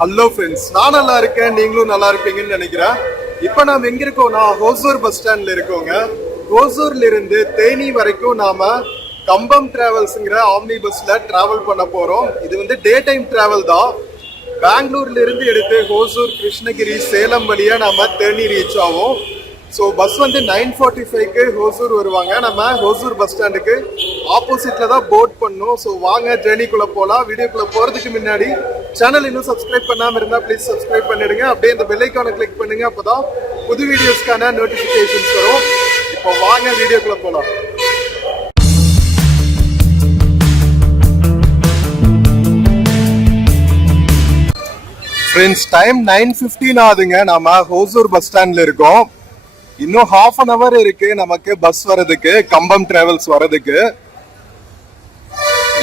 Hello friends, நான் நல்லா இருக்கேன், நீங்களும் நல்லா இருப்பீங்கன்னு நினைக்கிறேன். இப்போ நாம் எங்க இருக்கோம்னா ஹோசூர் பஸ் ஸ்டாண்ட்ல இருக்கோங்க. ஹோசூர்ல இருந்து தேனி வரைக்கும் நாம கம்பம் டிராவல்ஸ்ங்கிற ஆம்னி பஸ்ல டிராவல் பண்ண போறோம். இது வந்து டே டைம் டிராவல் தான். பெங்களூர்ல இருந்து எடுத்து ஹோசூர், கிருஷ்ணகிரி, சேலம் வழியா நாம தேனி ரீச் ஆகும். ஸோ பஸ் வந்து 9:45க்கு ஹோசூர் வருவாங்க. நம்ம ஹோசூர் பஸ் ஸ்டாண்டுக்கு ஆப்போசிட்ல தான் போட் பண்ணோம். ஸோ வாங்க ஜேர்னிக்குள்ள போகலாம். வீடியோக்குள்ள போறதுக்கு முன்னாடி சேனல் இன்னும் சப்ஸ்கிரைப் பண்ணாம இருந்தா ப்ளீஸ் சப்ஸ்கிரைப் பண்ணிடுங்க. அப்படியே இந்த பெல் ஐகானை கிளிக் பண்ணுங்க, அப்பதான் புது வீடியோஸ்க்கான நோட்டிபிகேஷன்ஸ் வரும். இப்போ வாங்க வீடியோக்குள்ள போகலாம். ஃப்ரெண்ட்ஸ், டைம் 9:15 ஆகுதுங்க. நாம ஹோசூர் பஸ் ஸ்டாண்ட்ல இருக்கோம். இன்னும் ½ an hour இருக்கு நமக்கு பஸ் வரதுக்கு, கம்பம் டிராவல்ஸ் வரதுக்கு.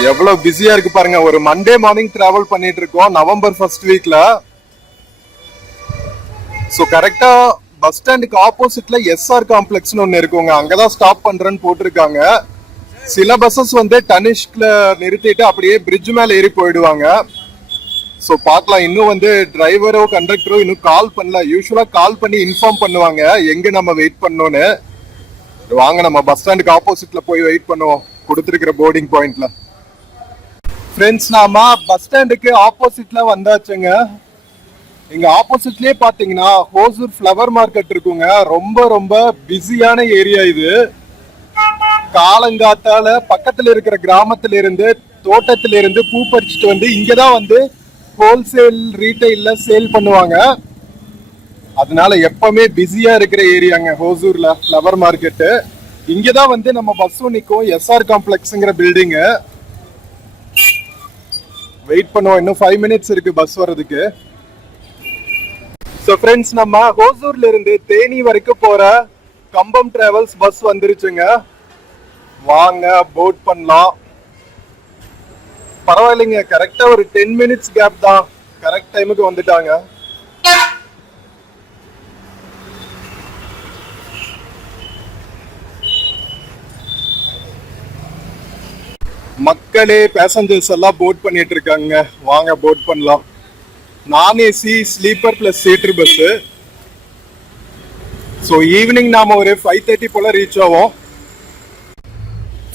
எவ்வளவு பிஸியா இருக்கு பாருங்க. ஒரு மண்டே மார்னிங் டிராவல் பண்ணிட்டு இருக்கோம், நவம்பர் 1st வீக்ல. ஸோ கரெக்டா பஸ் ஸ்டாண்டுக்கு ஆப்போசிட்ல எஸ்ஆர் காம்ப்ளெக்ஸ்னு ஒன்னு இருக்குங்க. அங்கதான் ஸ்டாப் பண்றேன்னு போட்டிருக்காங்க. சில பஸ்ஸஸ் வந்து டனிஷ்க்ல நிறுத்திட்டு அப்படியே பிரிட்ஜ் மேல ஏறி போயிடுவாங்க. ஸோ பார்க்கலாம். இன்னும் வந்து டிரைவரோ கண்டக்டரோ இன்னும் கால் பண்ணல. யூஸ்வலா கால் பண்ணி இன்ஃபார்ம் பண்ணுவாங்க எங்க நம்ம வெயிட் பண்ணோன்னு. வாங்க நம்ம பஸ் ஸ்டாண்டுக்கு ஆப்போசிட்ல போய் வெயிட் பண்ணுவோம், கொடுத்துருக்கிற போர்டிங் பாயிண்ட்ல. ஃப்ரெண்ட்ஸ், நாம பஸ் ஸ்டாண்டுக்கு ஆப்போசிட்ல வந்தாச்சுங்க. இங்க ஆப்போசிட்லயே பாத்தீங்கன்னா ஹோசூர் ஃப்ளவர் மார்க்கெட் இருக்குங்க. ரொம்ப ரொம்ப பிஸியான ஏரியா இது. காலங்காத்தால பக்கத்துல இருக்கிற கிராமத்துல இருந்து, தோட்டத்துல இருந்து பூ பறிச்சுட்டு வந்து இங்கதான் வந்து ஹோல்சேல் ரீட்டைல்ல சேல் பண்ணுவாங்க. அதனால எப்பவுமே பிஸியா இருக்கிற ஏரியாங்க ஹோசூர்ல ஃப்ளவர் மார்க்கெட். இங்கதான் வந்து நம்ம பஸ்ஸும் நிற்கும். SR காம்ப்ளெக்ஸ்ங்கிற building. வெயிட் பண்ணுவோம், இன்னும் 5 minutes இருக்கு பஸ் வர்றதுக்கு. ஸோ ஃப்ரெண்ட்ஸ், நம்ம ஹோசூர்ல இருந்து தேனி வரைக்கும் போற கம்பம் டிராவல்ஸ் பஸ் வந்துருச்சுங்க. வாங்க போட் பண்ணலாம். பரவாயில்லைங்க, கரெக்டா ஒரு 10 minutes கேப் தான். கரெக்ட் டைமுக்கு வந்துட்டாங்க. மக்களே, பேசஞ்சர்ஸ் எல்லாம் போட் பண்ணிட்டு இருக்காங்க. வாங்க போட் பண்ணலாம். நான் AC sleeper plus seater bus. So evening நாம ஒரு 5:30 போல ரீச் ஆவோம்.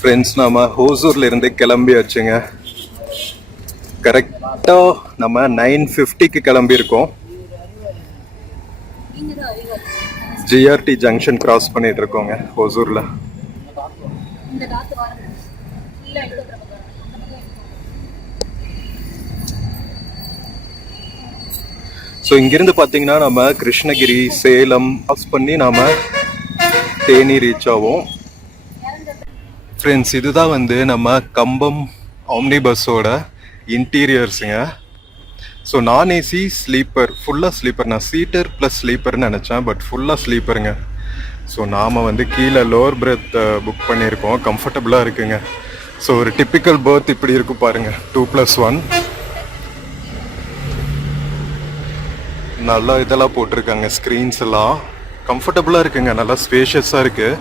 ஃப்ரெண்ட்ஸ், நாம ஹோசூர்ல இருந்து கிளம்பியாச்சுங்க. கரெக்டா நம்ம 9:50க்கு கிளம்பி இருக்கோம். ஜிஆர்டி ஜங்ஷன் கிராஸ் பண்ணிட்டு இருக்கோங்க ஹோசூர்ல. ஸோ இங்கிருந்து பார்த்தீங்கன்னா நம்ம கிருஷ்ணகிரி, சேலம் பாஸ் பண்ணி நாம தேனி ரீச் ஆவோம். ஃப்ரெண்ட்ஸ், இதுதான் வந்து நம்ம கம்பம் ஆம்னி பஸ்ஸோட இன்டீரியர்ஸுங்க. ஸோ நான் ஏசி ஸ்லீப்பர், ஃபுல்லாக ஸ்லீப்பர். நான் சீட்டர் ப்ளஸ் ஸ்லீப்பர்னு நினச்சேன், பட் ஃபுல்லாக ஸ்லீப்பருங்க. ஸோ நாம் வந்து கீழே லோவர் பெர்த் புக் பண்ணியிருக்கோம். கம்ஃபர்டபுளாக இருக்குங்க. ஸோ ஒரு டிப்பிக்கல் பெர்த் இப்படி இருக்கும் பாருங்க, 2+1. நல்லா இதெல்லாம் போட்டிருக்காங்க, ஸ்க்ரீன்ஸ் எல்லாம் கம்ஃபர்டபுளாக இருக்குங்க. நல்லா ஸ்பேஷியஸாக இருக்குது.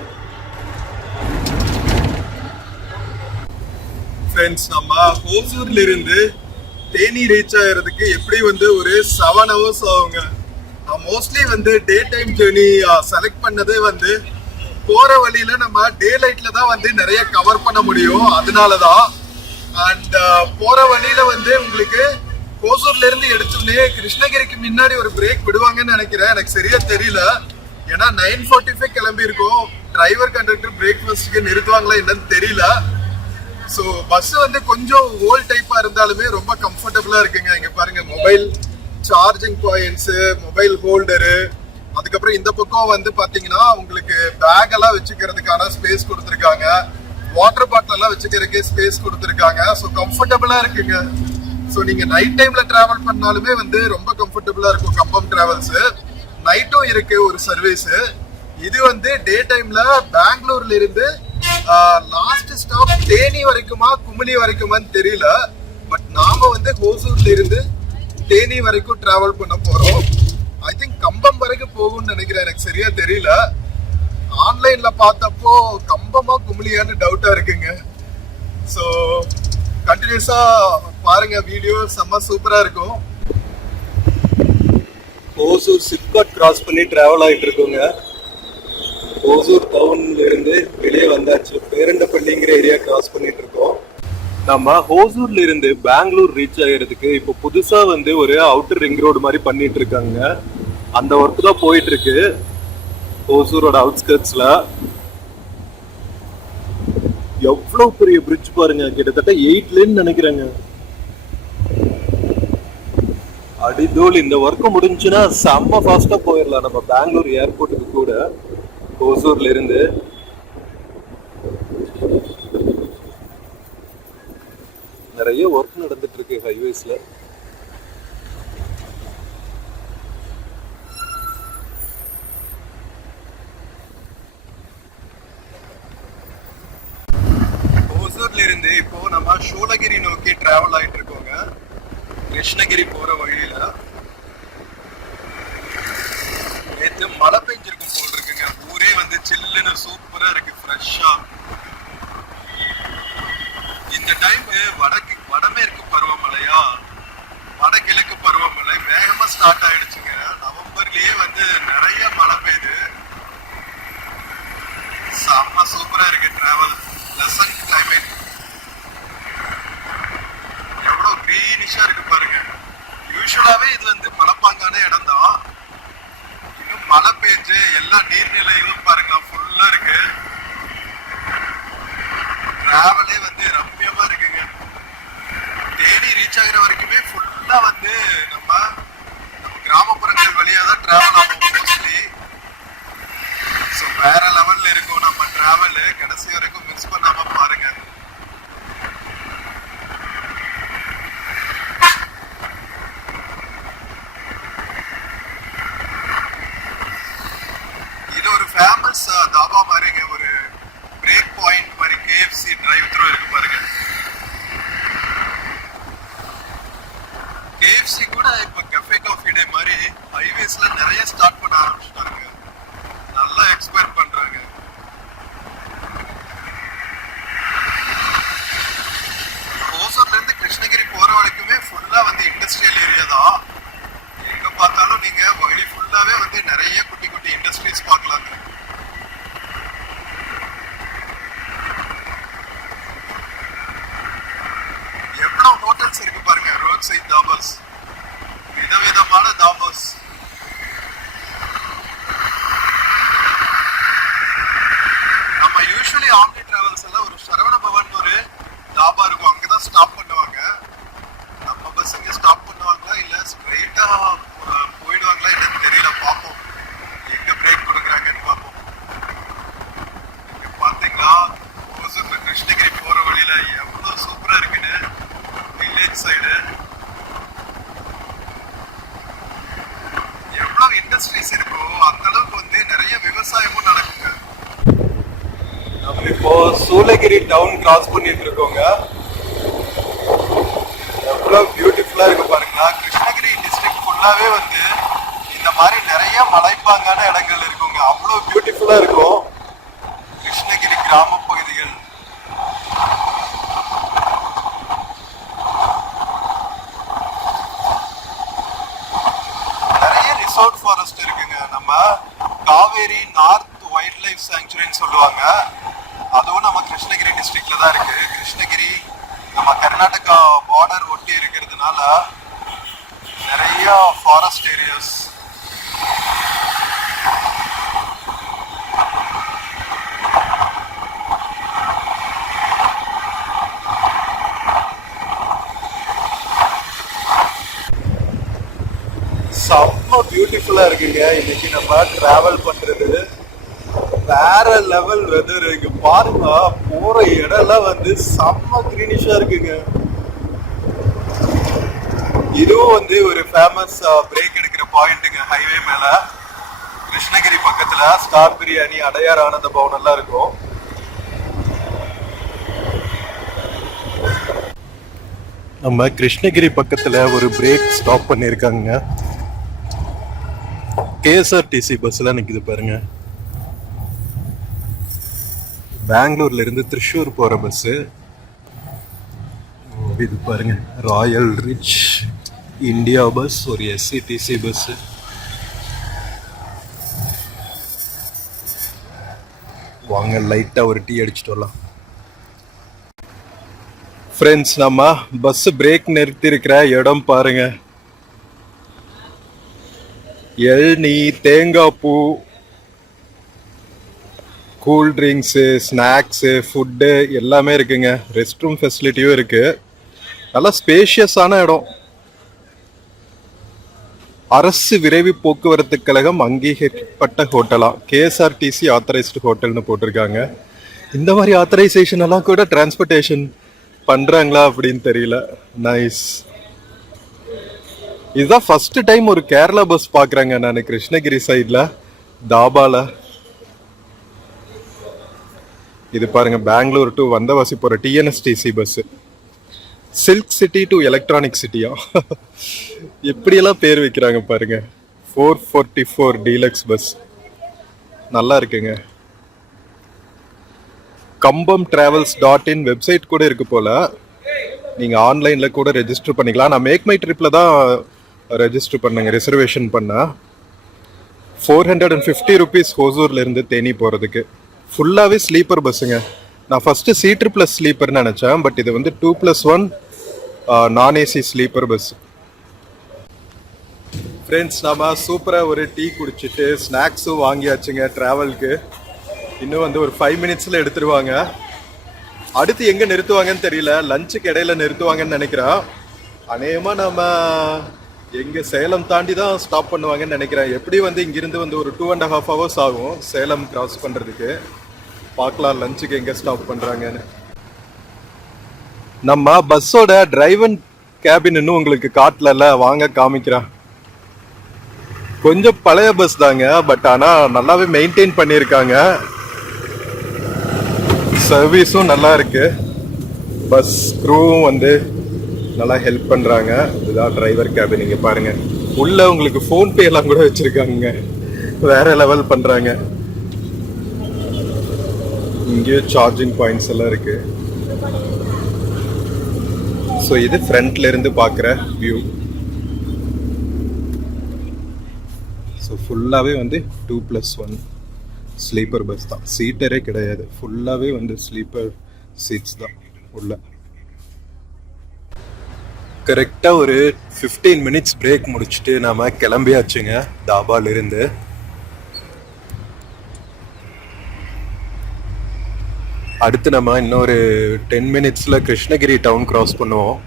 ஃப்ரெண்ட்ஸ், நம்ம ஹோசூர்ல இருந்து தேனி ரீச் ஆகிறதுக்கு எப்படி வந்து ஒரு 7 hours ஆகுங்க. நான் மோஸ்ட்லி வந்து டே டைம் ஜேர்னி செலக்ட் பண்ணதே வந்து போற வழியில நம்ம டே லைட்ல தான் வந்து நிறைய கவர் பண்ண முடியும். அதனாலதான். அண்ட் போற வழியில வந்து உங்களுக்கு ஹோசூர்ல இருந்து எடுத்தோடனே கிருஷ்ணகிரிக்கு முன்னாடி ஒரு பிரேக் விடுவாங்கன்னு நினைக்கிறேன். எனக்கு சரியா தெரியல. ஏன்னா 9:45 கிளம்பி இருக்கோம். டிரைவர் கண்டக்டர் பிரேக்ஃபாஸ்ட்க்கு நிறுத்துவாங்களா என்னன்னு தெரியல. ஸோ பஸ் வந்து கொஞ்சம் ஓல்ட் டைப்பா இருந்தாலுமே ரொம்ப கம்ஃபர்டபுளா இருக்குங்க. இங்க பாருங்க, mobile charging points, mobile holder, அதுக்கப்புறம் இந்த பக்கம் வந்து பாத்தீங்கன்னா உங்களுக்கு பேக் எல்லாம் வச்சுக்கிறதுக்கான ஸ்பேஸ் கொடுத்துருக்காங்க. வாட்டர் பாட்டில் எல்லாம் வச்சுக்கிறதுக்கு ஸ்பேஸ் கொடுத்துருக்காங்க. ஸோ கம்ஃபர்டபுளா இருக்குங்க. ஸோ நீங்க நைட் டைம்ல டிராவல் பண்ணாலுமே வந்து ரொம்ப கம்ஃபர்டபுளா இருக்கும் கம்பம் டிராவல்ஸ். நைட்டும் இருக்கு ஒரு சர்வீஸ். இது வந்து டே டைம்ல பெங்களூர்ல இருந்து லாஸ்ட் ஸ்டாப் தேனி வரைக்குமா குமுளி வரைக்குமான்னு தெரியல. பட் நாம வந்து ஹோசூர்ல இருந்து தேனி வரைக்கும் டிராவல் பண்ண போறோம். ஐ திங்க் கம்பம் வரைக்கும் போகும்னு நினைக்கிறேன், எனக்கு சரியா தெரியல. ஆன்லைன்ல பார்த்தப்போ கம்பமா குமுளியான்னு டவுட்டா இருக்குங்க. ஸோ கண்டினியூஸா பாருங்க, வீடியோ செம்ம சூப்பரா இருக்கும். ஓசூர் சிப்காட் கிராஸ் பண்ணி டிராவல் ஆயிட்டு இருக்கோங்க. ஓசூர் டவுன்ல இருந்து வெளியே வந்தாச்சு. பேரண்டப்பள்ளிங்கிற ஏரியா கிராஸ் பண்ணிட்டு இருக்கோம். நம்ம ஓசூர்ல இருந்து பெங்களூர் ரீச் ஆகிறதுக்கு இப்போ புதுசா வந்து ஒரு அவுட்டர் ரிங் ரோடு மாதிரி பண்ணிட்டு இருக்காங்க. அந்த ஒர்க் தான் போயிட்டு இருக்கு ஓசூரோட அவுட்ஸ்கர்ட்ஸ்ல. எவ்வளவு பெரிய பிரிட்ஜ் பாருங்க, கிட்டத்தட்ட 8 லேன் நினைக்கிறேங்க. அடிதோல். இந்த ஒர்க் முடிஞ்சுன்னா செம்ம ஃபாஸ்டா போயிடலாம் நம்ம பெங்களூர் ஏர்போர்ட்டுக்கு கூட ஓசூர்ல இருந்து. நிறைய ஒர்க் நடந்துட்டு இருக்கு ஹைவேஸ்ல. ஓசூர்ல இருந்து இப்போ நம்ம சூளகிரி நோக்கி டிராவல் ஆயிட்டு இருக்கோங்க. கிருஷ்ணகிரி போற வழியில நேற்று மழை பெஞ்சிருக்கும் போல் இருக்குங்க. ஊரே வந்து சில்லுன்னு சூப்பரா இருக்கு, ஃப்ரெஷ்ஷா. இந்த டைம் வடமேற்கு பருவமழையா வடகிழக்கு பருவமழை வேகமா ஸ்டார்ட் ஆயிடுச்சுங்க. நவம்பர்லயே வந்து நிறைய மழை பெய்யுது. செம்ம சூப்பரா இருக்கு டிராவல். லெசன்ட் கிளைமேட். எவ்வளவு கிரீனிஷா இருக்கு பாருங்க. யூஸ்வலாவே இது வந்து மலைப்பாங்கான இடம் தான். இன்னும் மழை பெய்ஞ்சு எல்லா நீர்நிலைகளும் பாருங்க ஃபுல்லா இருக்கு. டிராவலே வந்து ரம்யமா இருக்குங்க. தேனி ரீச் ஆகிற வரைக்குமே ஃபுல்லா வந்து நம்ம கிராமப்புறங்கள் வழியா தான் டிராவல் ஆகும் மோஸ்ட்லி. ஸோ வேற லெவல்ல இருக்கும் நம்ம டிராவல். கடைசி வரைக்கும் மிஸ் பண்ணாம பாருங்க. இது ஒரு ஃபேமஸ் தாபா மாதிரிங்க, ஒரு பிரேக் பாயிண்ட் மாதிரி. KFC டிரைவ் த்ரூ இருக்கு பாருங்க. KFC கூட இப்ப கஃபே காஃபி டே மாதிரி ஹைவேஸ்ல நிறைய ஸ்டார்ட் பண்ண ஆரம்பிச்சிட்டாங்க. நல்லா எக்ஸ்பேண்ட் பண்றாங்க. ஓசூர்ல இருந்து கிருஷ்ணகிரி போற வரைக்குமே ஃபுல்லா வந்து இண்டஸ்ட்ரியல் ஏரியா தான். எங்க பார்த்தாலும் நீங்க வழி ஃபுல்லாவே வந்து நிறைய குட்டி குட்டி இண்டஸ்ட்ரீஸ் பார்க்கலாங்க. எவ்வளவு ஹோட்டல்ஸ் இருக்கு பாருங்க. ரோட் சைட் தாபாஸ், விதவிதமான தாபாஸ். நம்ம யூஸ்வலி ஆம்னி டிராவல்ஸ் எல்லாம் ஒரு சரவண பவன் ஒரு தாபா இருக்கும், அங்கதான் ஸ்டாப் பண்ணுவாங்க. நம்ம பஸ் இங்க ஸ்டாப் பண்ணுவாங்களா இல்ல ஸ்ட்ரைட்டா போயிடுவாங்களா என்னன்னு தெரியல. பார்ப்போம் எங்க பிரேக் கொடுக்குறாங்கன்னு பார்ப்போம். இங்க பாத்தீங்களா ஓசூர்ல கிருஷ்ணகிரி போற வழியில எவ்வளவு சூப்பரா இருக்குன்னு. வில்லேஜ் சைடு எவ்வளவு இண்டஸ்ட்ரீஸ் இருக்கோ அந்த அளவுக்கு வந்து நிறைய விவசாயமும் நடக்குங்க. நம்ம இப்போ சூளகிரி டவுன் கிராஸ் பண்ணிட்டு இருக்கோங்க. எவ்வளவு பியூட்டிஃபுல்லா இருக்கு பாருங்களா. கிருஷ்ணகிரி டிஸ்ட்ரிக்ட் ஃபுல்லாவே வந்து இந்த மாதிரி நிறைய மலைப்பாங்கான இடங்கள் இருக்குங்க. அவ்வளவு பியூட்டிஃபுல்லா இருக்கும் கிருஷ்ணகிரி கிராம பகுதிகள். நிறைய ரிசோர்ட் ஃபாரஸ்ட் இருக்குங்க. நம்ம காவேரி நார்த் வைல்ட் லைஃப் சாங்சுரின்னு சொல்லுவாங்க. அதுவும் நம்ம கிருஷ்ணகிரி டிஸ்ட்ரிக்ட்ல தான் இருக்கு. கிருஷ்ணகிரி நம்ம கர்நாடகா பார்டர் ஒட்டி இருக்கிறதுனால நிறைய ஃபாரஸ்ட் ஏரியாஸ். செம்ம பியூட்டிஃபுல்லா இருக்குங்க. இன்னைக்கு நம்ம டிராவல் பண்றது வேற லெவல் வெதர். இங்க பாருங்க போற இடம்லாம் வந்து செம்ம கிரீனிஷா இருக்குங்க. இதுவும் வந்து ஒரு ஃபேமஸ் பிரேக் எடுக்கிற பாயிண்ட்டுங்க ஹைவே மேல. கிருஷ்ணகிரி பக்கத்துல ஸ்டார் பிரியாணி, அடையார் ஆனந்த பவன் எல்லாம் இருக்கும். நம்ம கிருஷ்ணகிரி பக்கத்துல ஒரு பிரேக் ஸ்டாப் பண்ணிருக்காங்க. KSRTC பஸ்ல நிக்குது பாருங்க. பெங்களூர்ல இருந்து திருச்சூர் போற பஸ் இது பாருங்க. ராயல் ரிச் இந்தியா பஸ், ஒரு SCTC பஸ். வாங்க லைட்டா ஒரு டீ அடிச்சுட்டு வரலாம். ஃப்ரெண்ட்ஸ், நம்ம பஸ் பிரேக் நிறுத்தி இருக்கிற இடம் பாருங்க. எள்நீ, தேங்காய் பூ, கூல் ட்ரிங்க்ஸு, ஸ்நாக்ஸு, ஃபுட்டு எல்லாமே இருக்குங்க. ரெஸ்ட் ரூம் ஃபெசிலிட்டியும் இருக்கு. நல்லா ஸ்பேஷியஸான இடம். அரசு விரைவு போக்குவரத்து கழகம் அங்கீகரிக்கப்பட்ட ஹோட்டலா, கேஎஸ்ஆர்டிசி ஆத்தரைஸ்டு ஹோட்டல்னு போட்டிருக்காங்க. இந்த மாதிரி ஆத்தரைசேஷன் எல்லாம் கூட டிரான்ஸ்போர்ட்டேஷன் பண்றாங்களா அப்படின்னு தெரியல. நைஸ். இதுதான் ஃபர்ஸ்ட் டைம் ஒரு கேரளா பஸ் பாக்குறாங்க நான் கிருஷ்ணகிரி சைட்ல தாபால. இது பாருங்க, பெங்களூர் டு வந்தவாசி போற TNSTC bus. Silk city to electronic சிட்டியா, எப்படியெல்லாம் பேர் வைக்கிறாங்க பாருங்க. 444 டீலக்ஸ் பஸ் நல்லா இருக்குங்க. கம்பம் டிராவல்ஸ்.in வெப்சைட் கூட இருக்கு போல. நீங்க ஆன்லைன்ல கூட ரெஜிஸ்டர் பண்ணிக்கலாம். நான் மேக் மை ட்ரிப்ல தான் ரெஜிஸ்டர் பண்ணுங்க, ரிசர்வேஷன் பண்ண. 450 ருபீஸ் ஹோசூர்ல இருந்து தேனி போறதுக்கு. ஃபுல்லாவே ஸ்லீப்பர் பஸ்ஸுங்க. நான் ஃபர்ஸ்ட் C ++ ஸ்லீப்பர்னு நினைச்சேன், பட் இது வந்து 2+1 நான் ஏசி ஸ்லீப்பர் பஸ். ஃப்ரெண்ட்ஸ், நாம சூப்பரா ஒரு டீ குடிச்சிட்டு ஸ்நாக்ஸும் வாங்கியாச்சுங்க. டிராவலுக்கு இன்னும் வந்து ஒரு 5 மினிட்ஸ்ல எடுத்துருவாங்க. அடுத்து எங்க நிறுத்துவாங்கன்னு தெரியல. லஞ்சுக்கு இடையில நிறுத்துவாங்கன்னு நினைக்கிறேன். அநேகமா நம்ம எங்க சேலம் தாண்டி தான் ஸ்டாப் பண்ணுவாங்கன்னு நினைக்கிறேன். எப்படி வந்து இங்கிருந்து வந்து ஒரு 2.5 ஹவர்ஸ் ஆகும் சேலம் கிராஸ் பண்றதுக்கு. பார்க்கலாம் லஞ்சுக்கு எங்க ஸ்டாப் பண்றாங்கன்னு. நம்ம பஸ்ஸோட டிரைவன் கேபின் இன்னும் உங்களுக்கு காட்டல, வாங்க காமிக்கிறேன். கொஞ்சம் பழைய பஸ் தாங்க, பட் ஆனா நல்லாவே மெயின்டைன் பண்ணியிருக்காங்க. சர்வீஸும் நல்லா இருக்கு. பஸ் க்ரூவும் வந்து நல்லா ஹெல்ப் பண்றாங்க. இதுதான் டிரைவர் கேபின். இங்க பாருங்க, உள்ள உங்களுக்கு போன்பே எல்லாம் கூட வச்சிருக்காங்க. வேற லெவல் பண்றாங்க. இங்கேயும் சார்ஜிங் பாயிண்ட்ஸ் எல்லாம் இருக்கு. ஸோ இது ஃப்ரண்ட்ல இருந்து பார்க்குற வியூ. ஸோ ஃபுல்லாகவே வந்து 2+1 ஸ்லீப்பர் பஸ் தான். சீட்டரே கிடையாது, ஃபுல்லாகவே வந்து ஸ்லீப்பர் சீட்ஸ் தான் உள்ள. கரெக்டாக ஒரு 15 மினிட்ஸ் பிரேக் முடிச்சுட்டு நாம கிளம்பியாச்சுங்க தாபால இருந்து. அடுத்து நம்ம இன்னொரு 10 மினிட்ஸ்ல கிருஷ்ணகிரி டவுன் கிராஸ் பண்ணுவோம்.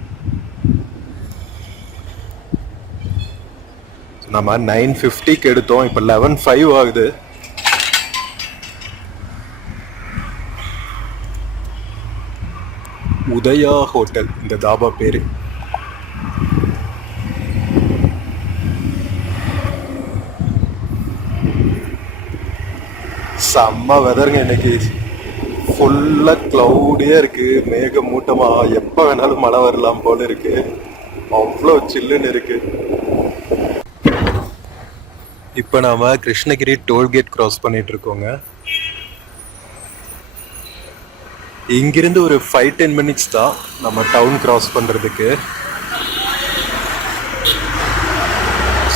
நம்ம 9:50க்கு எடுத்தோம், இப்போ 11:05 ஆகுது. உதயா ஹோட்டல் இந்த தாபா பேரு. செம்ம வெதருங்க இன்னைக்கு. ஃபுல்லா கிளவுடியா இருக்கு, மேக மூட்டமா. எப்ப வேணாலும் மழை வரலாம் போல இருக்கு. அவ்வளோ சில்லுன்னு இருக்கு. இப்ப நாம கிருஷ்ணகிரி டோல்கேட் கிராஸ் பண்ணிட்டு இருக்கோங்க. இங்கிருந்து ஒரு 5-10 மினிட்ஸ் தான் நம்ம டவுன் கிராஸ் பண்றதுக்கு.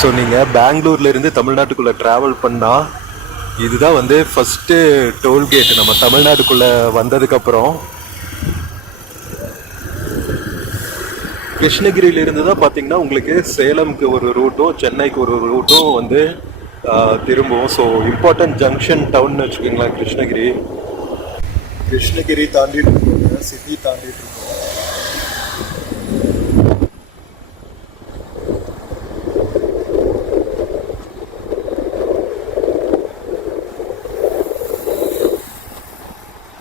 ஸோ நீங்க பெங்களூர்ல இருந்து தமிழ்நாட்டுக்குள்ள டிராவல் பண்ணா இதுதான் வந்து ஃபர்ஸ்ட் டோல்கேட் நம்ம தமிழ்நாட்டுக்குள்ள வந்ததுக்கு அப்புறம். கிருஷ்ணகிரியில இருந்து தான் பாத்தீங்கன்னா உங்களுக்கு சேலம்க்கு ஒரு ரூட்டும் சென்னைக்கு ஒரு ரூட்டும் வந்து திரும்பும். ஸோ இம்பார்ட்டன்ட் ஜங்ஷன் டவுன் வச்சுக்கோங்களேன் கிருஷ்ணகிரி. கிருஷ்ணகிரி தாண்டிட்டு இருக்கோங்க, சிட்டி தாண்டிட்டு இருக்கோம்.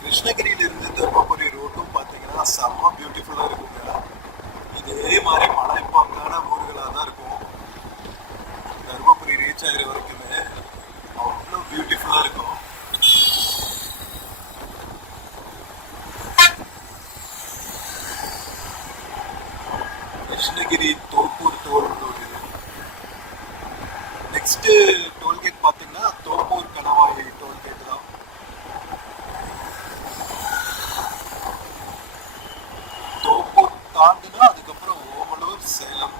கிருஷ்ணகிரியிலிருந்து தர்மபுரி ரோட்டும் பார்த்தீங்கன்னா செம்ம பியூட்டிஃபுல்லாக இருக்குங்க. இதே மாதிரி மலைப்பாங்கான ஊர்களாக தான் இருக்கும். தர்மபுரி ரீச் ஆகிற வரைக்குமே அவ்வளோ பியூட்டிஃபுல்லாக இருக்கும். Krishnagiri Thoppur toll road. Next toll gate பார்த்தீங்கன்னா தோப்பூர் கணவாய் டோல்கேட் தான். தோப்பூர் தாண்டினா அதுக்கப்புறம் ஓமலூர், சேலம்.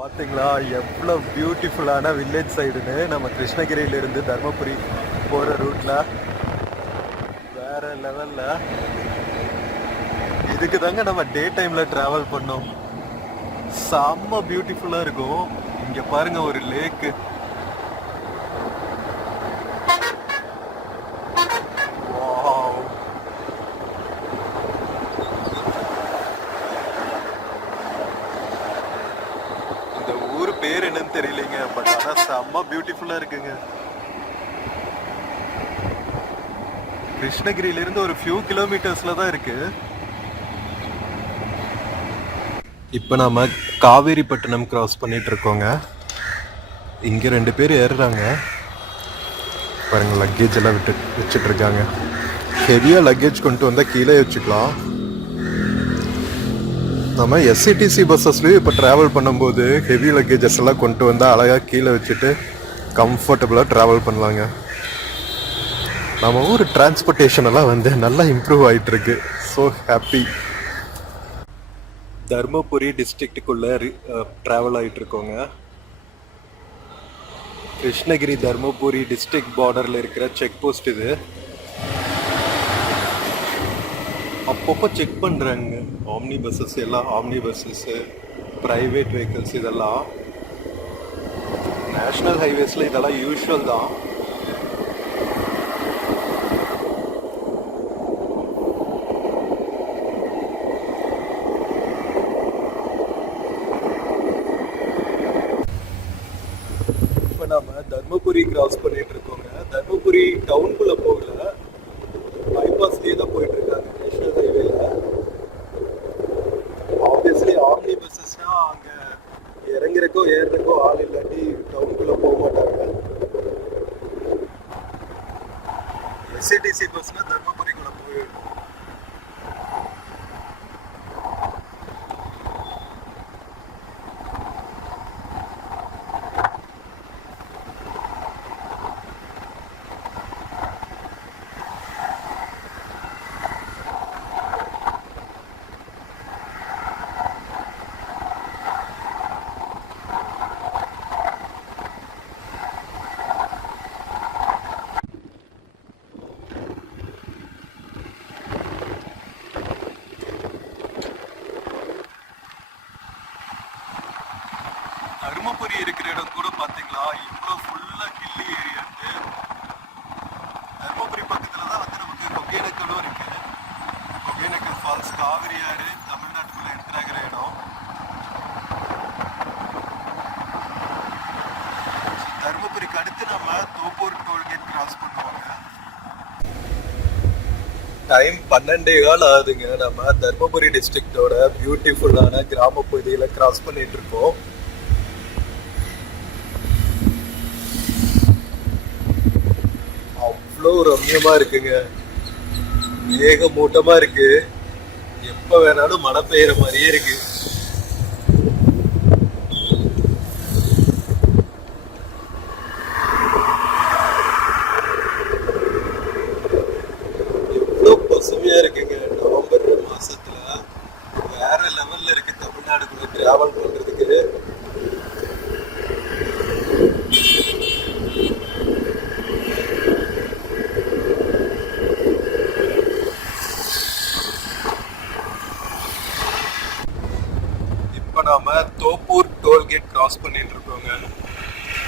பார்த்தீங்களா எவ்வளோ பியூட்டிஃபுல்லான வில்லேஜ் சைடுன்னு நம்ம கிருஷ்ணகிரியிலிருந்து தர்மபுரி போகிற ரூட்டில் வேற லெவலில். இதுக்கு தாங்க நம்ம டே டைமில் ட்ராவல் பண்ணோம். செம்ம பியூட்டிஃபுல்லாக இருக்கும். இங்கே பாருங்க ஒரு லேக்கு. இந்த ஊர் பேர் என்னன்னு தெரியலைங்க, பட் ஆனால் செம்ம பியூட்டிஃபுல்லாக இருக்குங்க. கிருஷ்ணகிரியிலிருந்து ஒரு ஃபியூ கிலோமீட்டர்ஸில் தான் இருக்கு. இப்போ நாம காவேரிப்பட்டினம் கிராஸ் பண்ணிட்டு இருக்கோங்க. இங்கே 2 பேர் ஏறுறாங்க பாருங்க. லக்கேஜ் எல்லாம் வச்சுட்டு இருக்காங்க. ஹெவியாக லக்கேஜ் கொண்டு வந்தால் கீழே வச்சுக்கலாம். நம்ம எஸ்சிடிசி பஸ்ஸஸ்லேயும் இப்போ ட்ராவல் பண்ணும்போது ஹெவி லக்கேஜஸ் எல்லாம் கொண்டு வந்தால் அழகாக கீழே வச்சுட்டு கம்ஃபர்டபுளாக ட்ராவல் பண்ணலாங்க. நம்ம ஊர் டிரான்ஸ்போர்ட்டேஷன் எல்லாம் வந்து நல்லா இம்ப்ரூவ் ஆகிட்டு இருக்கு. So happy. தர்மபுரி டிஸ்ட்ரிக்ட்டுக்குள்ளே ட்ராவல் ஆகிட்டு இருக்கோங்க. கிருஷ்ணகிரி தர்மபுரி டிஸ்ட்ரிக்ட் பார்டரில் இருக்கிற செக் போஸ்ட் இது. அப்பப்போ செக் பண்ணுறாங்க ஆம்னி பஸ்ஸஸ் எல்லாம். ஆம்னி பஸ்ஸஸ்ஸு, ப்ரைவேட் வெஹிக்கிள்ஸ் இதெல்லாம். நேஷ்னல் ஹைவேஸில் இதெல்லாம் யூஷுவல் தான். நாம தர்மபுரி கிராஸ் பண்ணிட்டு இருக்கோங்க. தர்மபுரி டவுனுக்குள்ள போகல, பைபாஸ்லயே தான் போயிட்டு இருக்காங்க நேஷனல் ஹைவேல. ஆப்வியஸ்லி ஆம்னி பஸ்ஸஸ்னா அங்க இறங்குறக்கோ ஏறுறக்கோ ஆள் இல்லாட்டி டவுனுக்குள்ள போக மாட்டாங்க. எஸ்சிடிசி பஸ்னா தர்மபுரிக்குள்ள போயிடும். தர்மபுரி இருக்கிற இடம் கூட பார்த்தீங்களா இவ்வளோ ஃபுல்லாக ஹில்லி ஏரியா இருக்கு. தர்மபுரி பக்கத்தில் தான் வந்து நமக்கு ஒகேனக்கலும் இருக்கு. ஒகேனக்கல் ஃபால்ஸ், காவிரி ஆறு தமிழ்நாட்டுக்குள்ள என்ட்ராகிற இடம். தர்மபுரிக்கு அடுத்து நம்ம தோப்பூர் டோல்கேட் கிராஸ் பண்ணுவாங்க. டைம் 12:15 ஆகுதுங்க. நம்ம தர்மபுரி டிஸ்ட்ரிக்டோட பியூட்டிஃபுல்லான கிராம பகுதியில் கிராஸ் பண்ணிட்டு இருக்கோம். அவ்வளோ ரம்யமா இருக்குங்க. மேகமூட்டமா இருக்கு. எப்ப வேணாலும் மழை பெய்யற மாதிரியே இருக்கு. எவ்வளோ பசுமையா இருக்குங்க. நவம்பர் மாசத்துல வேற லெவல்ல இருக்கு தமிழ்நாடுக்குள்ள டிராவல் பண்றதுக்கு. நாம தோப்பூர் டோல்கேட் கிராஸ் பண்ணிட்டு இருக்கோங்க.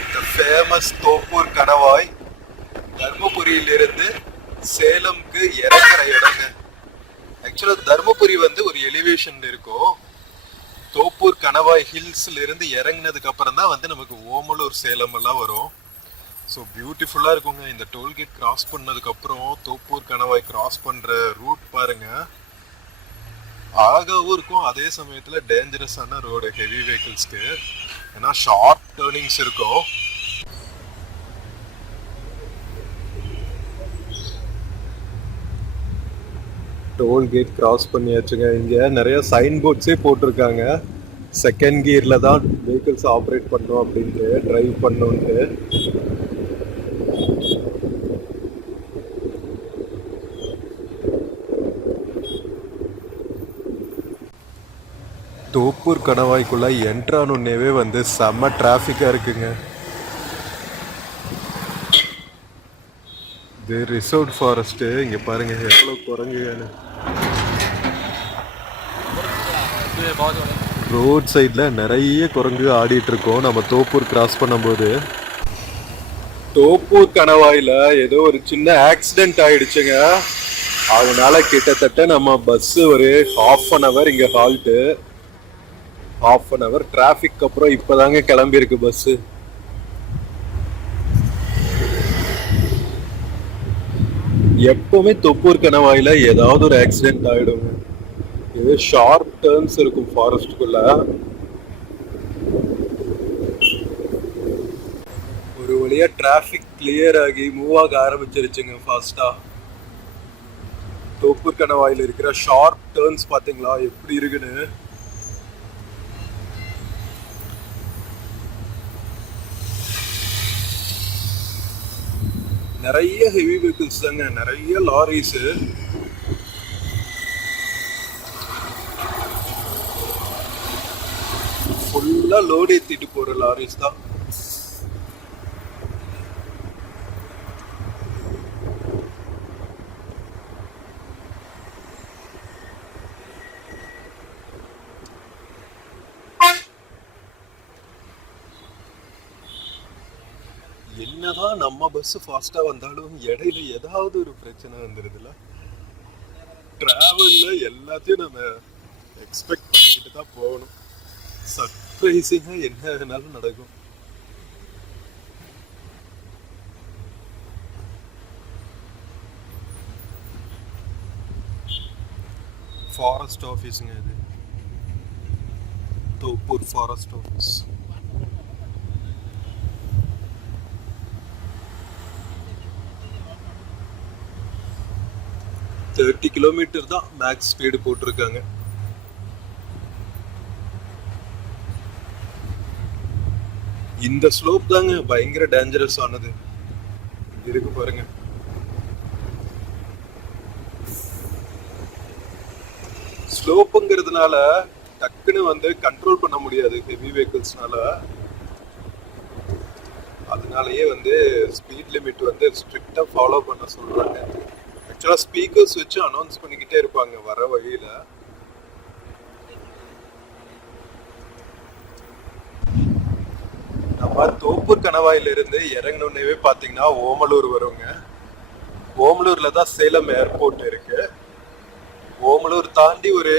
இந்த ஃபேமஸ் தோப்பூர் கணவாய் தர்மபுரியிலிருந்து சேலம்க்கு இறங்குற இடங்க. ஆக்சுவலா தர்மபுரி வந்து ஒரு எலிவேஷன்ல இருக்கும். தோப்பூர் கணவாய் ஹில்ஸ்ல இருந்து இறங்கினதுக்கு அப்புறம் தான் வந்து நமக்கு ஓமலூர், சேலம் எல்லாம் வரும். ஸோ பியூட்டிஃபுல்லா இருக்குங்க. இந்த டோல்கேட் கிராஸ் பண்ணதுக்கு அப்புறம் தோப்பூர் கணவாய் கிராஸ் பண்ற ரூட் பாருங்க. அழகாகவும் இருக்கும், அதே சமயத்துல டேஞ்சரஸான ரோடு ஹெவி வெஹிக்கிள்ஸ்க்கு. ஏன்னா ஷார்ப் டேர்னிங்ஸ் இருக்கும். டோல்கேட் கிராஸ் பண்ணியாச்சுங்க. இங்க நிறைய சைன் போர்ட்ஸே போட்டிருக்காங்க. செகண்ட் கியர்ல தான் வெஹிக்கிள்ஸ் ஆப்ரேட் பண்ணும் அப்படின்ட்டு, டிரைவ் பண்ணுன்ட்டு. தோப்பூர் கணவாய்க்குள்ள என்ட்ரானுன்னேவே வந்து செம்ம டிராஃபிக்காக இருக்குங்க. இது ரிசர்வ் ஃபாரஸ்ட்டு. இங்கே பாருங்க எவ்வளோ குரங்குன்னு. ரோட் சைடில் நிறைய குரங்கு ஆடிட்டு இருக்கோம் நம்ம தோப்பூர் கிராஸ் பண்ணும்போது. தோப்பூர் கணவாயில் ஏதோ ஒரு சின்ன ஆக்சிடென்ட் ஆயிடுச்சுங்க. அதனால கிட்டத்தட்ட நம்ம பஸ் ஒரு ½ இங்கே ஹால்ட்டு. ½ டிராஃபிக் அப்புறம் இப்போதாங்க கிளம்பியிருக்கு பஸ்ஸு. எப்பவுமே தொப்பூர் கணவாயில ஏதாவது ஒரு ஆக்சிடென்ட் ஆயிடுங்க. இது ஷார்ப் டர்ன்ஸ் இருக்கும் ஃபாரஸ்டுக்குள்ள. ஒரு வழியா டிராஃபிக் கிளியர் ஆகி மூவ் ஆக ஆரம்பிச்சிருச்சுங்க ஃபாஸ்டா. தோப்பூர் கணவாயில் இருக்கிற ஷார்ப் டர்ன்ஸ் பாத்தீங்களா எப்படி இருக்குன்னு. நிறைய ஹெவி வெஹிக்கிள்ஸ் தாங்க, நிறைய லாரிஸ். ஃபுல்லா லோடு ஏத்திட்டு போற லாரிஸ் தான். என்னதான் நம்ம பஸ் ஃபாஸ்டா வந்தாலும் இடையில ஏதாவது ஒரு பிரச்சனை வந்துருதுல. டிராவல்ல எல்லாத்தையும் நம்ம எக்ஸ்பெக்ட் பண்ணிக்கிட்டு தான் போகணும். சர்ப்ரைசிங்கா என்ன வேணாலும் நடக்கும். ஃபாரஸ்ட் ஆஃபீஸுங்க இது, தோப்பூர் ஃபாரஸ்ட் ஆஃபீஸ். $30 கிலோமீட்டர் தான் மேக்ஸ் ஸ்பீடு போட்டிருக்காங்க. இந்த ஸ்லோப் தாங்க பயங்கர டேஞ்சரஸ் ஆனது. இருக்கு பாருங்க. ஸ்லோப்புங்கிறதுனால டக்குன்னு வந்து கண்ட்ரோல் பண்ண முடியாது ஹெவி வெஹிக்கிள்ஸ்னால. அதனாலயே வந்து ஸ்பீட் லிமிட் வந்து ஸ்ட்ரிக்டா ஃபாலோ பண்ண சொல்றாங்க. ஆக்சுவலா ஸ்பீக்கர்ஸ் வச்சு அனௌன்ஸ் பண்ணிக்கிட்டே இருப்பாங்க வர வழியில. நம்ம தோப்பூர் கணவாயில இருந்து இறங்கணுன்னே பாத்தீங்கன்னா ஓமலூர் வருங்க. ஓமலூர்ல தான் சேலம் ஏர்போர்ட் இருக்கு. ஓமலூர் தாண்டி ஒரு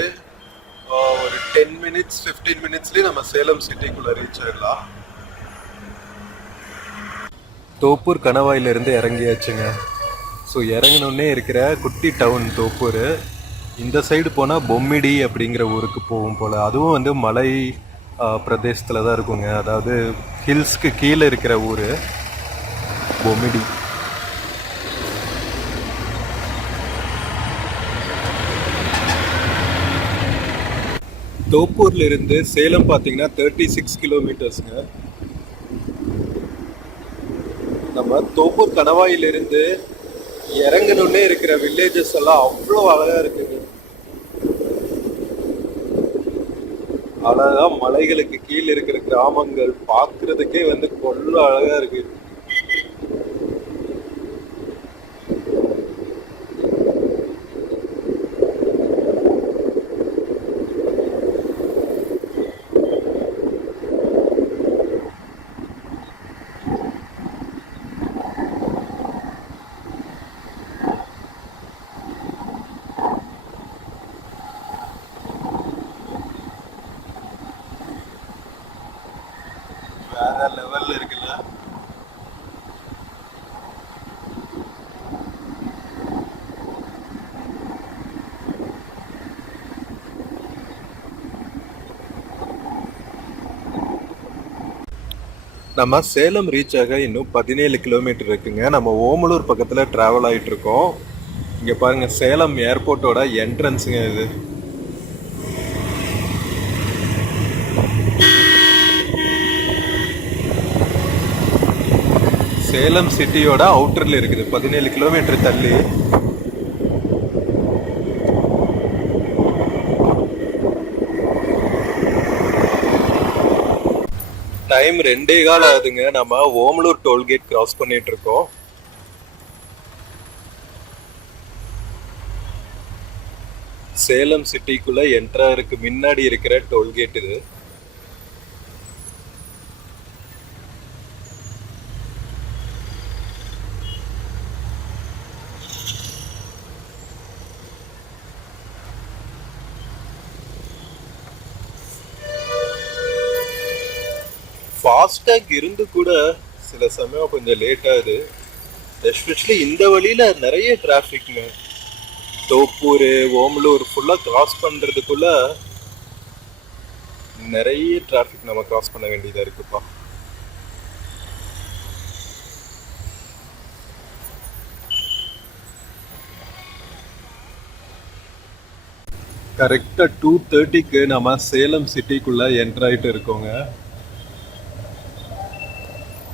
10 மினிட்ஸ் 15 மினிட்ஸ்லயே நம்ம சேலம் சிட்டிக்குள்ள ரீச் ஆயிடலாம். தோப்பூர் கணவாயில இருந்து இறங்கியாச்சுங்க. ஸோ இறங்கினோடனே இருக்கிற குட்டி டவுன் தோப்பூர். இந்த சைடு போனால் பொம்மிடி அப்படிங்கிற ஊருக்கு போகும் போல். அதுவும் வந்து மலை பிரதேசத்தில் தான் இருக்குங்க. அதாவது ஹில்ஸ்க்கு கீழே இருக்கிற ஊர் பொம்மிடி. தோப்பூர்ல இருந்து சேலம் பார்த்தீங்கன்னா 36 கிலோமீட்டர்ஸுங்க. நம்ம தோப்பூர் கணவாயிலிருந்து இறங்கணுன்னே இருக்கிற வில்லேஜஸ் எல்லாம் அவ்வளோ அழகா இருக்குங்க. அழகா மலைகளுக்கு கீழே இருக்கிற கிராமங்கள் பார்க்கறதுக்கே வந்து கொள்ள அழகா இருக்கு. வேற லெவல்ல இருக்குல்ல. நம்ம சேலம் ரீச் ஆக இன்னும் 17 கிலோமீட்டர் இருக்குங்க. நம்ம ஓமலூர் பக்கத்துல டிராவல் ஆயிட்டு இருக்கோம். இங்க பாருங்க சேலம் ஏர்போர்ட்டோட என்ட்ரன்ஸுங்க இது. சேலம் சிட்டியோட அவுட்டர்ல இருக்குது, 17 கிலோமீட்டர் தள்ளி. டைம் 2:15 ஆகுதுங்க. நம்ம ஓமலூர் டோல்கேட் கிராஸ் பண்ணிட்டு இருக்கோம். சேலம் சிட்டிக்குள்ள என்ட்ராருக்கு முன்னாடி இருக்கிற டோல்கேட் இது. ஃபாஸ்டேக் இருந்து கூட சில சமயம் கொஞ்சம் லேட் ஆகுது. எஸ்பெஷலி இந்த வழியில நிறைய டிராஃபிக்ங்க. தோப்பூர், ஓமலூர் ஃபுல்லா கிராஸ் பண்றதுக்குள்ள நிறைய டிராஃபிக் நம்ம கிராஸ் பண்ண வேண்டியதா இருக்குப்பா. கரெக்டா 2:30க்கு நம்ம சேலம் சிட்டிக்குள்ள என்டர் ஆயிட்டு இருக்கோங்க.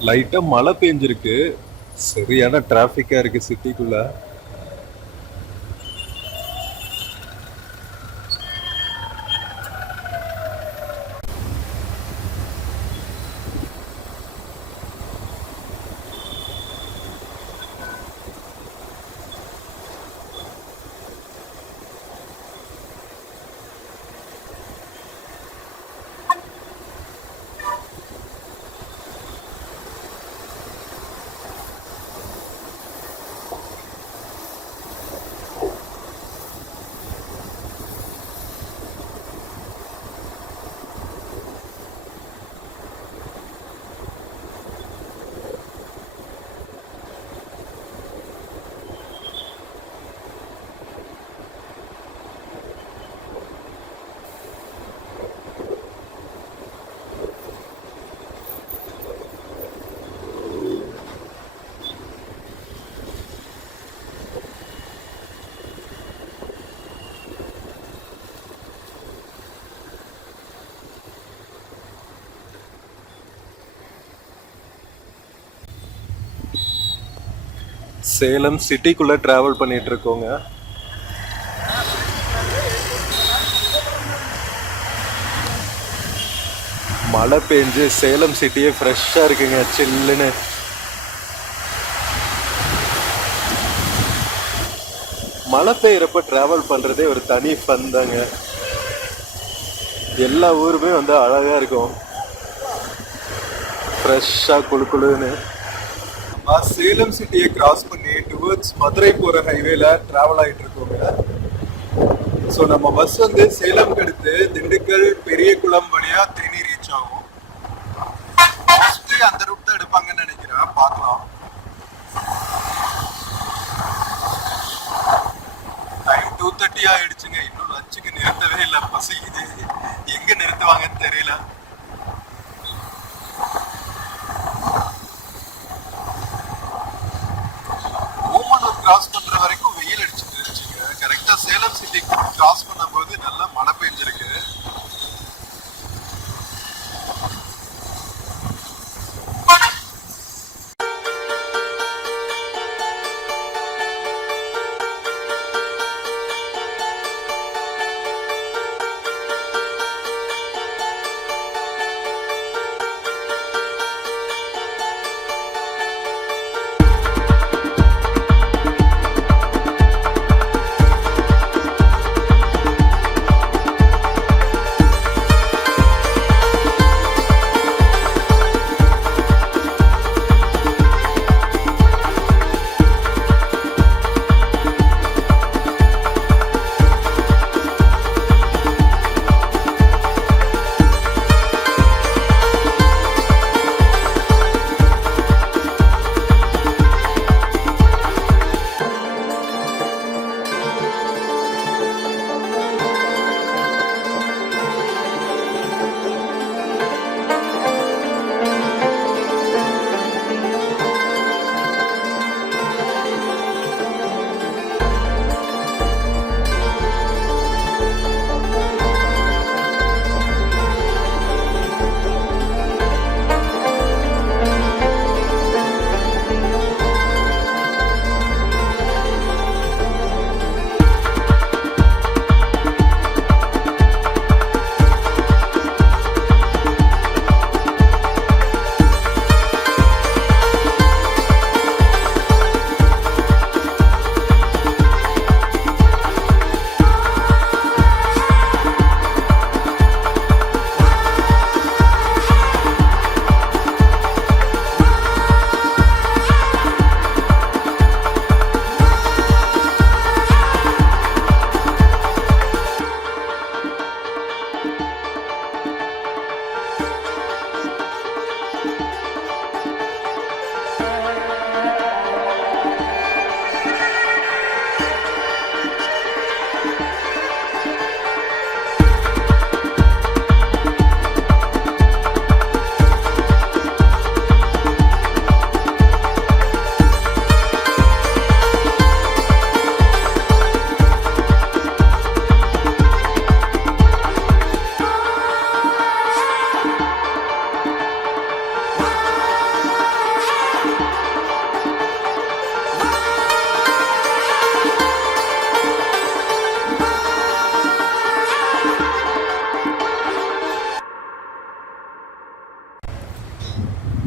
லைட்டா மழை பெஞ்சிருக்கு. சரியான டிராஃபிக்கா இருக்கு சிட்டிக்குள்ள. சேலம் சிட்டிக்குள்ள டிராவல் பண்ணிட்டு இருக்கோங்க. மழை பெஞ்சு சேலம் சிட்டியே ஃப்ரெஷ்ஷா இருக்குங்க, சில்லுன்னு. மழை பெய்யறப்ப டிராவல் பண்றதே ஒரு தனி ஃபன் தாங்க. எல்லா ஊருமே வந்து அழகா இருக்கும், ஃப்ரெஷ்ஷா குளு குளுன்னு. சேலம் சிட்டியை கிராஸ் பண்ணி டுவர்ட்ஸ் மதுரை போற ஹைவேல டிராவல் ஆயிட்டு இருக்கோங்க. ஸோ நம்ம பஸ் வந்து சேலம்க்கு அடுத்து திண்டுக்கல், பெரியகுளம் வழியா தேனி ரீச் ஆகும். மோஸ்ட்லி அந்த ரூட் தான் எடுப்பாங்கன்னு நினைக்கிறேன், பார்க்கலாம். டைம் 2:30 ஆயிடுச்சுங்க. இன்னும் லஞ்சுக்கு நிறுத்தவே இல்லை, பசிக்குது. எங்க நிறுத்துவாங்கன்னு தெரியல. கிராஸ் பண்ற வரைக்கும் வெயில் அடிச்சுட்டு இருந்துச்சுங்க. கரெக்டா சேலம் சிட்டி கிராஸ் பண்ணும்போது நல்லா மழை பெஞ்சிருக்கு.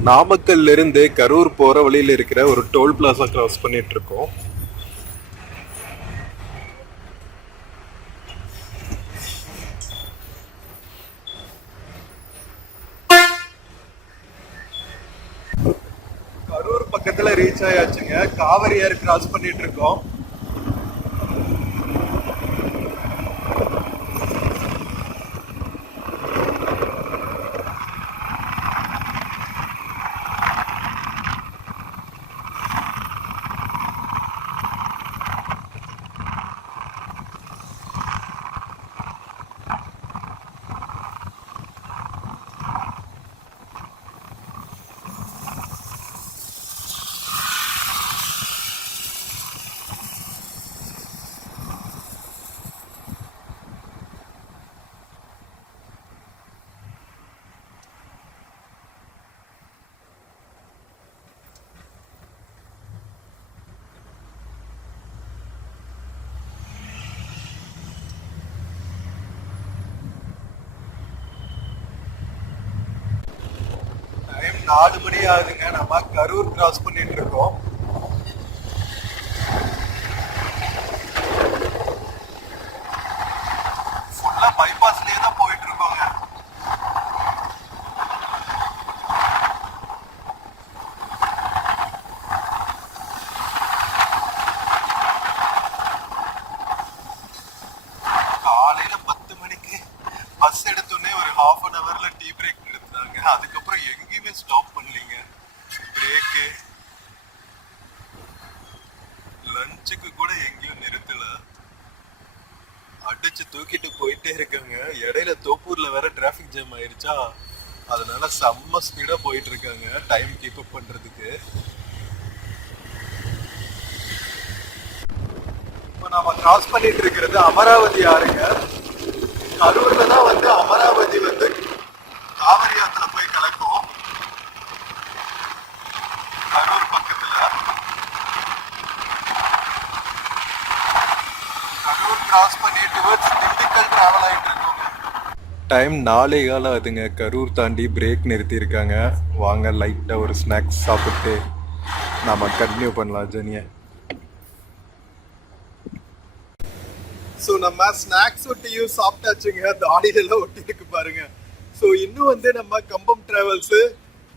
நாமக்கல்ல இருந்து கரூர் போற வழியில இருக்கிற ஒரு டோல் பிளாசா கிராஸ் பண்ணிட்டு இருக்கோம். கரூர் பக்கத்துல ரீச் ஆயாச்சுங்க. காவிரியார் கிராஸ் பண்ணிட்டு இருக்கோம். டைம் 4 மணி ஆகுதுங்க. நம்ம கரூர் கிராஸ் பண்ணிட்டு இருக்கோம். ஃபுல்லா பைபாஸ்லயே தான் போயிட்டு இருக்கோங்க. காலையில 10 மணிக்கு பஸ் எடுத்தோடனே ஒரு ஹாஃப் அன் ஹவர்ல டீ பிரேக் எடுத்தாங்க. அதுக்கப்புறம் எங்கேயுமே ஸ்டாப் பண்ணலீங்க. பிரேக்கு லஞ்சுக்கு கூட எங்கேயும் நிறுத்தல. அடிச்சு தூக்கிட்டு போயிட்டே இருக்காங்க. இடையில தோப்பூர்ல வேற டிராபிக் ஜாம் ஆயிருச்சா, அதனால செம்ம ஸ்பீடா போயிட்டு இருக்காங்க டைம் கீப் அப் பண்றதுக்கு. இப்போ நாம கிராஸ் பண்ணிட்டு இருக்கிறது அமராவதி ஆறுங்க. கரூர்ல தான் வந்து அமராவதி வந்து காவிரி ஆத்துல போய் கலக்கும். கரூர் பக்கத்துல கரூர் கிராஸ் பண்ணி டுவர்ட்ஸ் திண்டுக்கல் டிராவல் ஆயிட்டு இருக்கோங்க. டைம் 4:15 ஆகுதுங்க. கரூர் தாண்டி பிரேக் நிறுத்தி இருக்காங்க. வாங்க லைட்டா ஒரு ஸ்நாக்ஸ் சாப்பிட்டு நாம கண்டினியூ பண்ணலாம் ஜர்னியை. ஸோ நம்ம ஸ்நாக்ஸ் ஒட்டியும் சாப்பிட்டாச்சுங்க. தாடியில ஒட்டி இருக்கு பாருங்க. ஸோ இன்னும் வந்து நம்ம கம்பம் டிராவல்ஸ்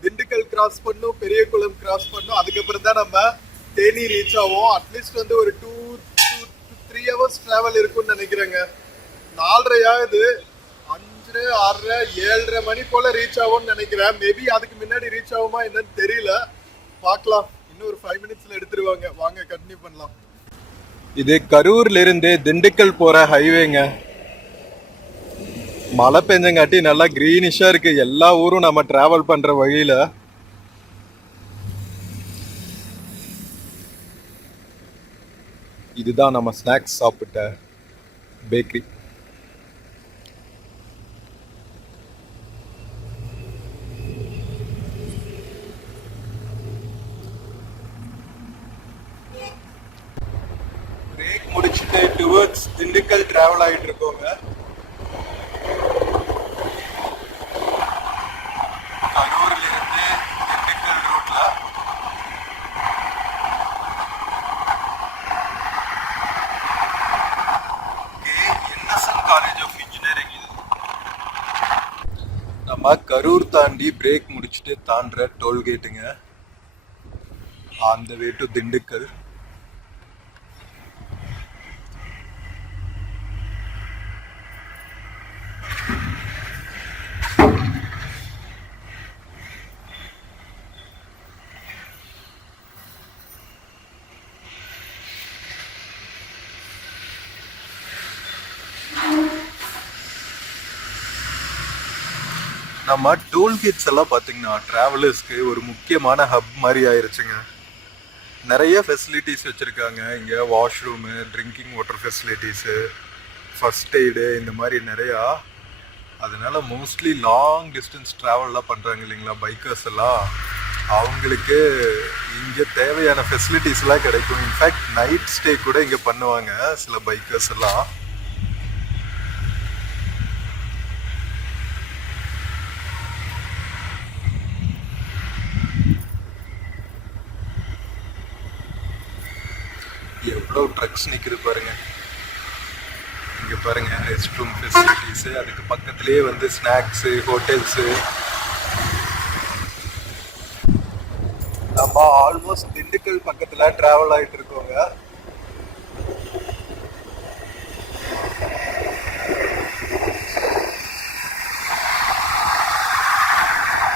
திண்டுக்கல் கிராஸ் பண்ணும், பெரியகுளம் கிராஸ் பண்ணும், அதுக்கப்புறம் தான் நம்ம தேனி ரீச் ஆகும். அட்லீஸ்ட் வந்து ஒரு 2-3 ஹவர்ஸ் டிராவல் இருக்கும்னு நினைக்கிறேங்க. 4:30 ஆகுது. 5, 6, 7:30 மணி போல ரீச் ஆகும்னு நினைக்கிறேன். மேபி அதுக்கு முன்னாடி ரீச் ஆகுமா என்னன்னு தெரியல, பார்க்கலாம். இன்னும் ஒரு 5 மினிட்ஸ்ல எடுத்துருவாங்க. வாங்க கண்டினியூ பண்ணலாம். இது கரூர்ல இருந்து திண்டுக்கல் போற ஹைவேங்க. மழை பெஞ்சங்காட்டி நல்லா கிரீனிஷா இருக்கு எல்லா ஊரும் நம்ம டிராவல் பண்ற வழியில. இதுதான் நம்ம ஸ்நாக்ஸ் சாப்பிட்ட பேக்கரி. பிரேக் முடிச்சுட்டு டுவர்ட்ஸ் திண்டுக்கல் டிராவல் ஆயிட்டு இருக்கோங்க. கரூர்ல இருந்து திண்டுக்கல் ரூட்ல என்எஸ்என் காலேஜ் ஆஃப் இன்ஜினியரிங். நம்ம கரூர் தாண்டி பிரேக் முடிச்சுட்டு தாண்டுற டோல்கேட்டுங்க. On the way to Dindigul. நம்ம டோல்கேட்ஸ் எல்லாம் பார்த்தீங்கன்னா டிராவலர்ஸ்க்கு ஒரு முக்கியமான ஹப் மாதிரி ஆயிருச்சுங்க. நிறைய ஃபெசிலிட்டிஸ் வச்சுருக்காங்க இங்கே. Washroom, drinking water facilities, first aid, இந்த மாதிரி நிறையா. அதனால மோஸ்ட்லி லாங் டிஸ்டன்ஸ் ட்ராவல்லாம் பண்ணுறாங்க இல்லைங்களா பைக்கர்ஸ் எல்லாம், அவங்களுக்கு இங்கே தேவையான ஃபெசிலிட்டிஸ்லாம் கிடைக்கும். இன்ஃபேக்ட் நைட் ஸ்டே கூட இங்கே பண்ணுவாங்க சில பைக்கர்ஸ் எல்லாம். எவ்வளவு ட்ரக்ஸ் நிக்குது பாருங்க. இங்க பாருங்க ரெஸ்ட் ரூம் ஃபெசிலிட்டிஸ், அதுக்கு பக்கத்திலேயே வந்து ஸ்நாக்ஸ் ஹோட்டல்ஸ். நம்ம ஆல்மோஸ்ட் திண்டுக்கல் பக்கத்துல டிராவல் ஆயிட்டு இருக்கோங்க.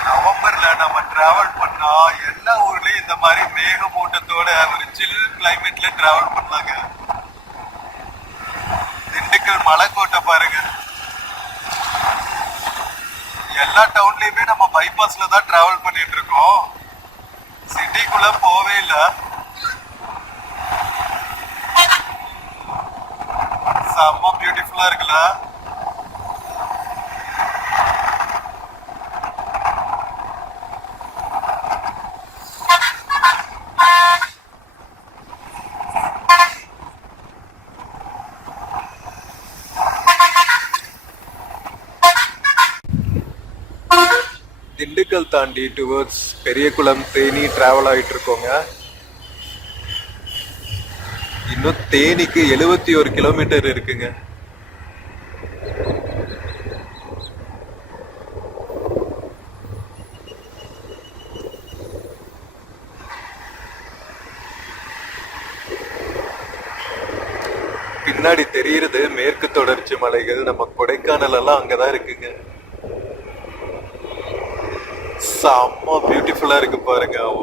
நவம்பர்ல நம்ம டிராவல் பண்ணா எல்லா ஊர்லயும் இந்த மாதிரி மேகமூட்டத்தோட ஒரு சில் கிளைமேட்ல டிராவல் பண்ணாங்க. திண்டுக்கல் மலைக்கோட்டை பாருங்க. எல்லா டவுன்லயுமே நம்ம பைபாஸ்ல தான் டிராவல் பண்ணிட்டு இருக்கோம், சிட்டிக்குள்ள போவே இல்லை. செம்ம பியூட்டிஃபுல்லா இருக்குல்ல. திண்டுக்கல் தாண்டி டுவர்ட்ஸ் பெரியகுளம் தேனி டிராவல் ஆயிட்டு இருக்கோங்க. இன்னும் தேனிக்கு 71 கிலோமீட்டர் இருக்குங்க. பின்னாடி தெரியுறது மேற்கு தொடர்ச்சி மலைகள். நம்ம கொடைக்கானல் எல்லாம் அங்கதான் இருக்குங்க. செம்ம பியூட்டிஃபுல்லா இருக்கு பாருங்க. ஓ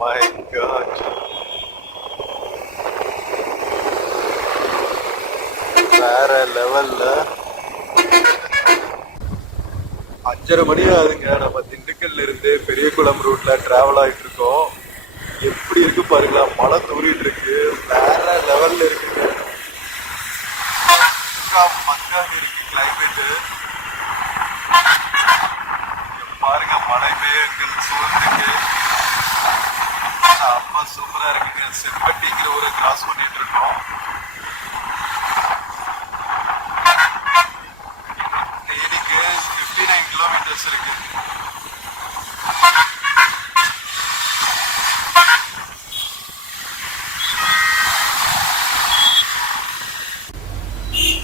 மை காட், வேற லெவல்ல. 5:30 மணி ஆகுதுங்க. நம்ம திண்டுக்கல்ல இருந்து பெரியகுளம் ரூட்ல டிராவல் ஆயிட்டு இருக்கோம். எப்படி இருக்கு பாருங்களா, மழை தூரிட்டு இருக்கு, வேற லெவல்ல இருக்குங்க. மக்காக இருக்கு கிளைமேட். பாருங்க மழை மேகங்கள் சூழ்ந்துருக்கு. அப்பா சூப்பரா இருக்குங்க. செம்பட்டிங்கிற ஊரை கிராஸ் பண்ணிட்டு இருக்கோம். தேனிக்கு 59 கிலோமீட்டர்ஸ் இருக்கு.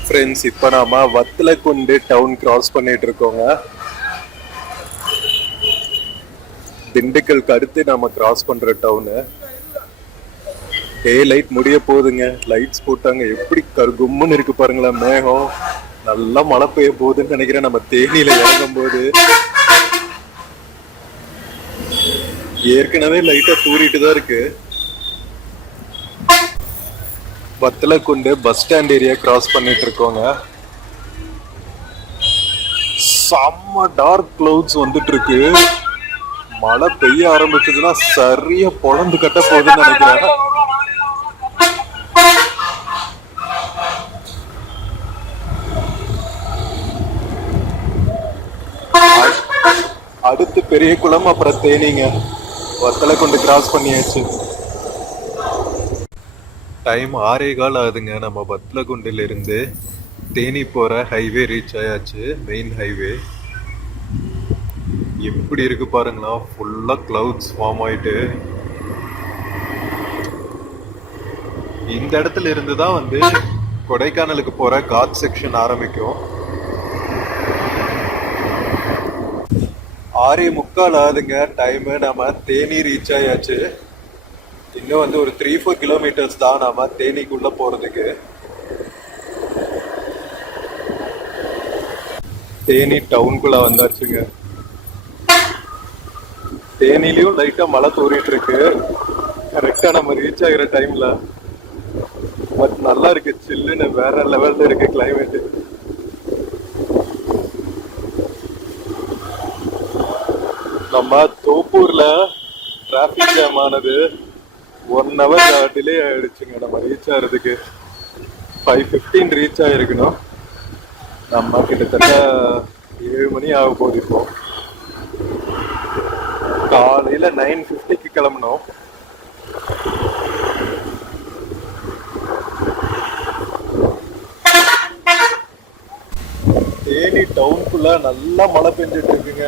ஃப்ரெண்ட்ஸ், இப்போ நாம வத்தலக்குண்டு டவுன் கிராஸ் பண்ணிட்டு இருக்கோங்க. திண்டுக்கலுக்கு அடுத்து நாம கிராஸ் பண்ற டவுனு. டே லைட் முடிய போகுதுங்க. லைட்ஸ் போட்டாங்க. எப்படி கருகும்னு இருக்கு பாருங்களா மேகம். நல்லா மழை பெய்ய போகுதுன்னு நினைக்கிறேன். நம்ம தேனியில இறங்கும் போது ஏற்கனவே லைட்டா தூரிட்டு தான் இருக்கு. Vathalakundu bus stand area cross பண்ணிட்டு இருக்கோங்க. செம்ம டார்க் கிளவுட்ஸ் வந்துட்டு இருக்கு. மழை பெய்ய ஆரம்பிச்சதுன்னா சரியா பொழந்து கட்ட போகுதுன்னு நினைக்கிறேன். அடுத்து பெரியகுளம், அப்புறம் தேனிங்க. வத்தலக்குண்டு கிராஸ் பண்ணியாச்சு. டைம் 6:15 ஆகுதுங்க. நம்ம வத்தலக்குண்டுல இருந்து தேனி போற ஹைவே ரீச் ஆயாச்சு, மெயின் ஹைவே. எப்படி இருக்கு பாருங்களா, ஃபுல்லா கிளவுட்ஸ் ஃபார்ம் ஆயிட்டு. இந்த இடத்துல இருந்து தான் வந்து கொடைக்கானலுக்கு போற காட் செக்ஷன் ஆரம்பிக்கும். 6:45 ஆகுதுங்க டைம். நம்ம தேனி ரீச் ஆயாச்சு. இன்னும் வந்து ஒரு 3-4 கிலோமீட்டர்ஸ் தான் நாம தேனிக்குள்ள போறதுக்கு. தேனி டவுனுக்குள்ள வந்தாச்சுங்க. தேனிலையும் லைட்டா மழை தூரிட்டு இருக்கு. கரெக்டா நம்ம ரீச் ஆகிற டைம்ல. பட் நல்லா இருக்கு, சில்லுன்னு வேற லெவல்ல இருக்கு கிளைமேட். நம்ம தோப்பூர்ல டிராபிக் ஜாம் ஆனது 1 hour டிலே ஆயிடுச்சுங்க. நம்ம ரீச் ஆகிறதுக்கு 5:15 ரீச் ஆயிருக்கணும். நம்ம கிட்டத்தட்ட 7 மணி ஆக போகுது. இப்போ காலையில 9:50க்கு கிளம்பணும். தேனி டவுனுக்குள்ள நல்லா மழை பெஞ்சிட்டு இருக்குங்க.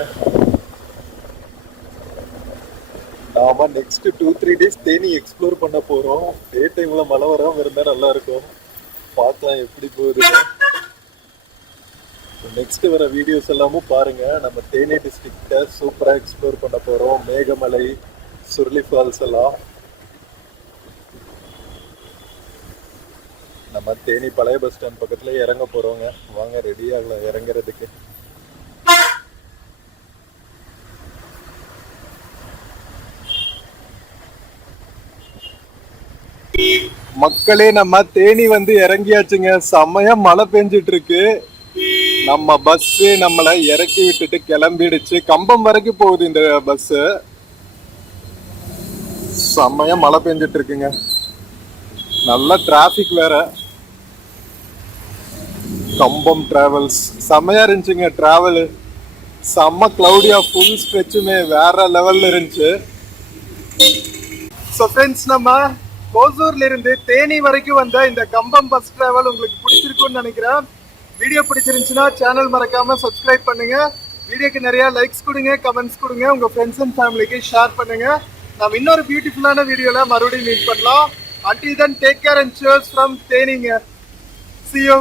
நாம நெக்ஸ்ட் 2-3 டேஸ் தேனி எக்ஸ்ப்ளோர் பண்ண போறோம். டே டைம்ல மழை வராம இருந்தா நல்லா இருக்கும். பார்க்கலாம் எப்படி போகுது. நெக்ஸ்ட் வர வீடியோஸ் எல்லாமும் பாருங்க. நம்ம தேனி டிஸ்ட்ரிக்ட சூப்பரா எக்ஸ்ப்ளோர் பண்ண போறோம். மேகமலை, சுருளி ஃபால்ஸ் எல்லாம். நம்ம தேனி பழைய பஸ் ஸ்டாண்ட் பக்கத்துல இறங்க போறோங்க. வாங்க ரெடி ஆகலாம் இறங்குறதுக்கு. மக்களே நம்ம தேனி வந்து இறங்கியாச்சுங்க. செம்மையா மழை பெஞ்சிட்டு இருக்கு. நம்ம பஸ் நம்மளை இறக்கி விட்டுட்டு கிளம்பிடுச்சு. கம்பம் வரைக்கும் போகுது இந்த பஸ். செம்மையா மழை பெஞ்சிட்டு இருக்குங்க. நல்ல டிராபிக் வேற. கம்பம் டிராவல்ஸ் செம்மையா இருந்துச்சுங்க. டிராவல் செம்ம கிளவுடியா, ஃபுல் ஸ்ட்ரெச்சுமே வேற லெவல்ல இருந்துச்சு. ஸோ ஃப்ரெண்ட்ஸ், நம்ம கோசூர்ல இருந்து தேனி வரைக்கும் வந்த இந்த கம்பம் பஸ் டிராவல் உங்களுக்கு பிடிச்சிருக்கும்னு நினைக்கிறேன். வீடியோ பிடிச்சிருந்துச்சுன்னா சேனல் மறக்காம சப்ஸ்கிரைப் பண்ணுங்க. வீடியோக்கு நிறைய லைக்ஸ் கொடுங்க, கமெண்ட்ஸ் கொடுங்க, உங்க ஃப்ரெண்ட்ஸ் அண்ட் ஃபேமிலிக்கு ஷேர் பண்ணுங்க. நம்ம இன்னொரு பியூட்டிஃபுல்லான வீடியோல மறுபடியும் மீட் பண்ணலாம். Until then, take care and cheers from Teninga. See you.